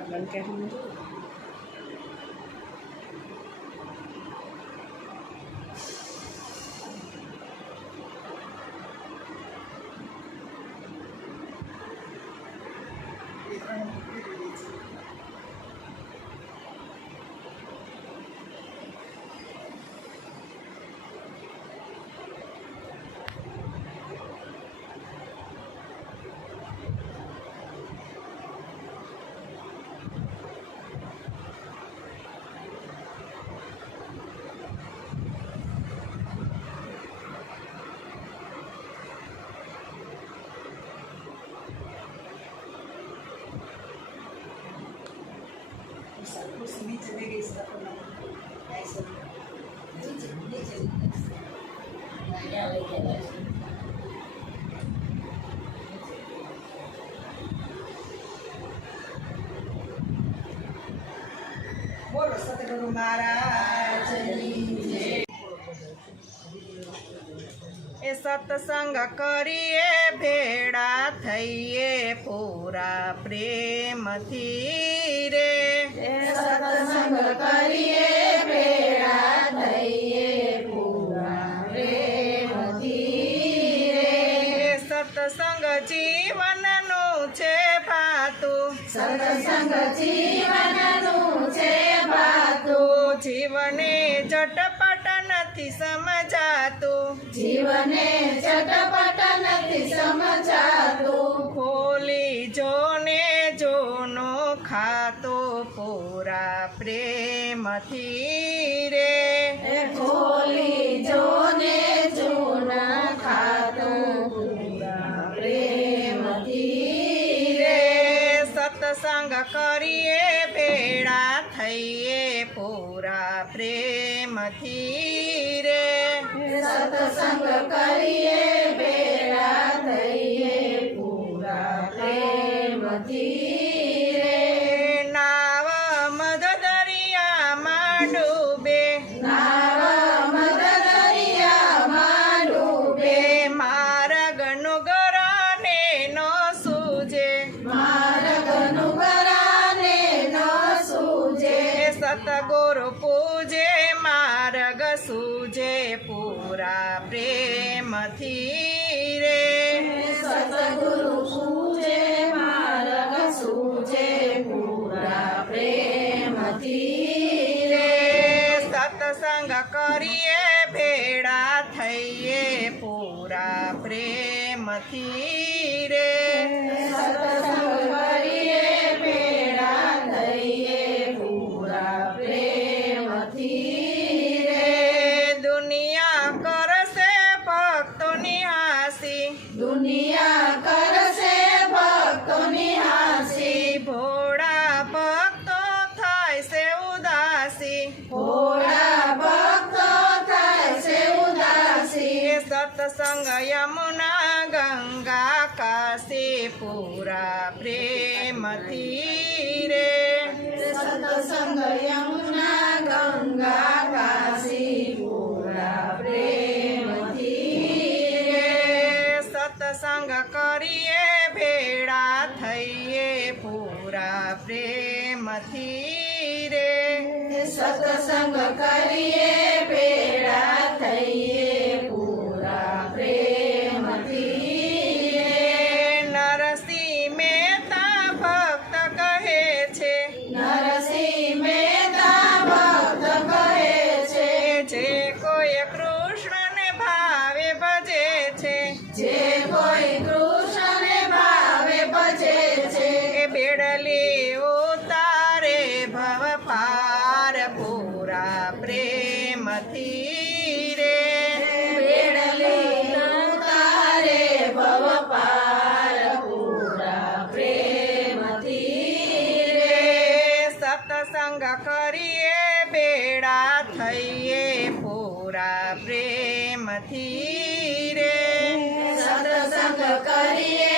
આગળ કહેવું नीचे ले गई इसका ऐसे नीचे बोलो सतगुरु महाराज ए सत्संग करिए भेड़ा थईए पूरा प्रेम थी रे सत्संग करिए भेड़ा थईए पूरा प्रेम थी रे सत्संग जीवन नु छे भातु सत्संग जीवन नु छे भातु जीवने झटपट નથી સમજાતું જીવને ચટપટ નથી સમજાતું ખોલી જોને જોનો ખાતો પૂરા પ્રેમથી રે ખોલી જોને જોના ખાતો પૂરા પ્રેમથી રે સત્સંગ કરીએ ભેળા થઈએ પૂરા પ્રેમથી રે સત્સંગ કરીએ ભેળા થઈએ પૂરા પ્રેમથી રે નાવ મધ દરિયામાં ડૂબે નાવ મધ દરિયામાં ડૂબે માર્ગનું ગરાને નો સૂજે માર્ગનું ગરાને ન સૂજે સતગુરુ પૂજે માર્ગ સૂજે પૂરા પ્રેમથી રે સતગુરુ પૂજે માર્ગ સૂજે પૂરા પ્રેમથી રે સત્સંગ કરીએ ભેળા થઈએ પૂરા પ્રેમથી રે સત્સંગ કરીએ ભેળા થઈએ પૂરા પ્રેમથી રે દુનિયા કરશે ભક્તોની હાસી દુનિયા કરશે ભક્તોની હાસી ભોળા ભક્તો થાય છે ઉદાસી ભોળા ભક્તો થાય છે ઉદાસી સત્સંગ યમુના ગંગા કાશી પૂરા પ્રેમથી રે સત્સંગ યમુના ગંગા કાશી પૂરા પ્રેમથી રે સત્સંગ કરીએ ભેળા થઈએ પૂરા પ્રેમથી રે સત્સંગ કરીએ ભેળા થઈએ પૂરા પ્રેમથી રે નરસિંહ મહેતા ભક્ત કહે છે નરસિંહ મહેતા ભક્ત કહે છે જે કોઈ કૃષ્ણને ભાવે ભજે છે જે કોઈ કૃષ્ણને ભાવે ભજે છે એ બેડલી ઉતારે ભવ પાર પૂરા પ્રેમથી રે બેડલી ઉતારે ભવ પાર પૂરા પ્રેમથી રે સત્સંગ કરીએ બેડા થઈએ પૂરા પ્રેમથી રે સત્સંગ કરીએ